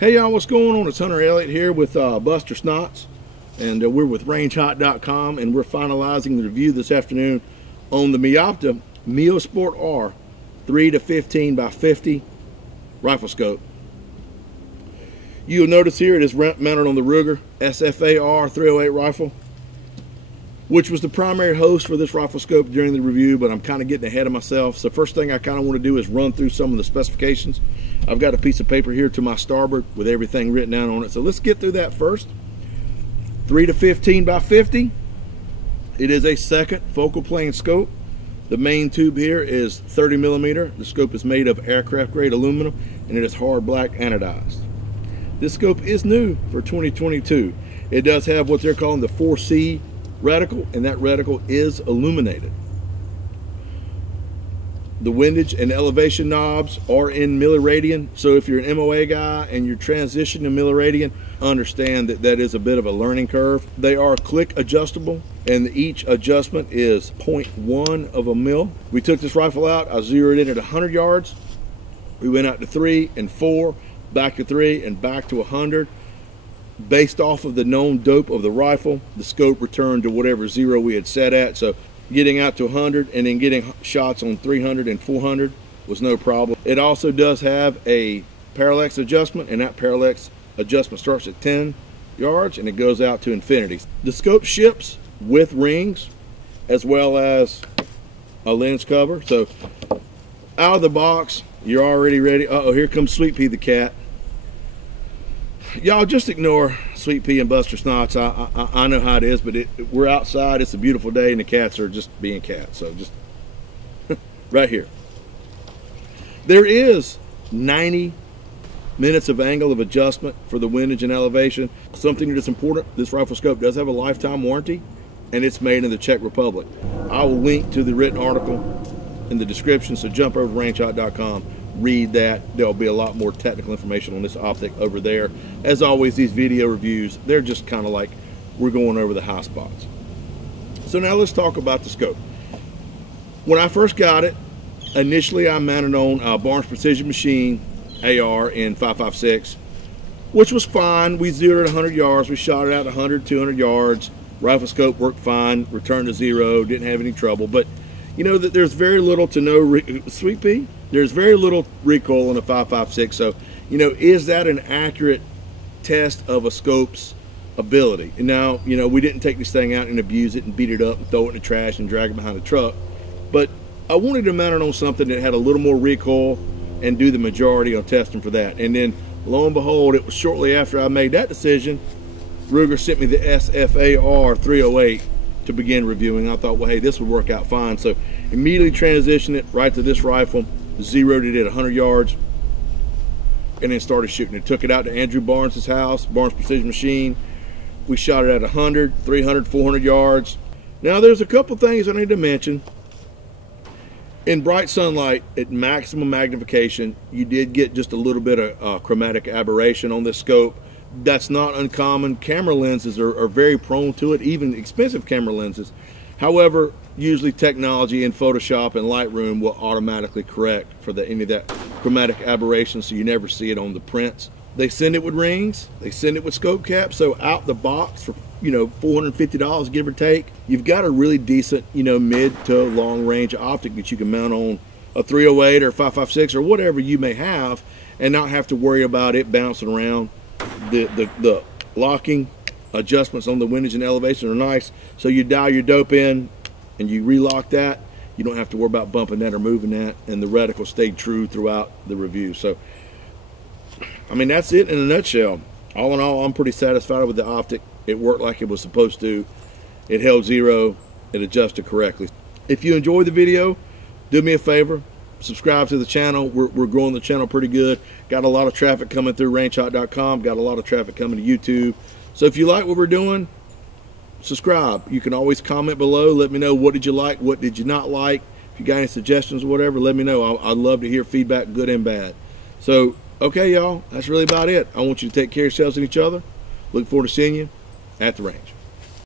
Hey y'all, what's going on? It's Hunter Elliott here with Buster Snots, and we're with rangehot.com, and we're finalizing the review this afternoon on the Meopta MeoSport R 3 to 15 by 50 rifle scope. You'll notice here it is mounted on the Ruger SFP R 308 rifle, which was the primary host for this rifle scope during the review, but I'm kind of getting ahead of myself. So first thing I kind of want to do is run through some of the specifications. I've got a piece of paper here to my starboard with everything written down on it. So let's get through that first. 3 to 15 by 50. It is a second focal plane scope. The main tube here is 30 millimeter. The scope is made of aircraft grade aluminum, and it is hard black anodized. This scope is new for 2022. It does have what they're calling the 4C reticle, and that reticle is illuminated. The windage and elevation knobs are in milliradian, so if you're an MOA guy and you're transitioning to milliradian, understand that that is a bit of a learning curve. They are click adjustable, and each adjustment is 0.1 of a mil. We took this rifle out, I zeroed in at 100 yards. We went out to 3 and 4, back to 3 and back to 100. Based off of the known dope of the rifle, the scope returned to whatever zero we had set at. So getting out to 100 and then getting shots on 300 and 400 was no problem. It also does have a parallax adjustment, and that parallax adjustment starts at 10 yards and it goes out to infinity. The scope ships with rings as well as a lens cover. So out of the box, you're already ready. Uh-oh, here comes Sweet Pea the cat. Y'all just ignore Sweet Pea and Buster Snots. I know how it is, but we're outside. It's a beautiful day, and the cats are just being cats. So just right here. There is 90 minutes of angle of adjustment for the windage and elevation. Something that is important, this rifle scope does have a lifetime warranty, and it's made in the Czech Republic. I will link to the written article in the description, so jump over to rangehot.com. Read that. There'll be a lot more technical information on this optic over there. As always, these video reviews, they're just kind of like we're going over the high spots. So now let's talk about the scope. When I first got it, initially I mounted on a Barnes Precision Machine AR in 5.56, which was fine. We zeroed at 100 yards. We shot it out 100, 200 yards. Rifle scope worked fine, returned to zero, didn't have any trouble. But you know that there's very little to no Sweet Pea. There's very little recoil on a 5.56, so you know, is that an accurate test of a scope's ability? And now, you know, we didn't take this thing out and abuse it and beat it up and throw it in the trash and drag it behind the truck, but I wanted to mount it on something that had a little more recoil and do the majority on testing for that. And then lo and behold, it was shortly after I made that decision, Ruger sent me the SFP R 308 to begin reviewing. I thought, well, hey, this would work out fine. So immediately transitioned it right to this rifle, zeroed it at 100 yards, and then started shooting it. Took it out to Andrew Barnes' house, Barnes Precision Machine. We shot it at 100, 300, 400 yards. Now there's a couple things I need to mention. In bright sunlight at maximum magnification, you did get just a little bit of chromatic aberration on this scope. That's not uncommon. Camera lenses are very prone to it, even expensive camera lenses. However, usually technology in Photoshop and Lightroom will automatically correct for any of that chromatic aberration, so you never see it on the prints. They send it with rings, they send it with scope caps, so out the box for, you know, $450 give or take, you've got a really decent, you know, mid to long range optic that you can mount on a 308 or 5.56 or whatever you may have, and not have to worry about it bouncing around. The locking adjustments on the windage and elevation are nice, so you dial your dope in and you relock that, you don't have to worry about bumping that or moving that, and the reticle stayed true throughout the review. So I mean, that's it in a nutshell. All in all, I'm pretty satisfied with the optic. It worked like it was supposed to. It held zero, it adjusted correctly. If you enjoyed the video, do me a favor, subscribe to the channel. We're growing the channel pretty good. Got a lot of traffic coming through rangehot.com, got a lot of traffic coming to YouTube. So if you like what we're doing, subscribe. You can always comment below. Let me know, what did you like, what did you not like. If you got any suggestions or whatever, let me know. I'd love to hear feedback, good and bad. So, okay, y'all, that's really about it. I want you to take care of yourselves and each other. Look forward to seeing you at the range.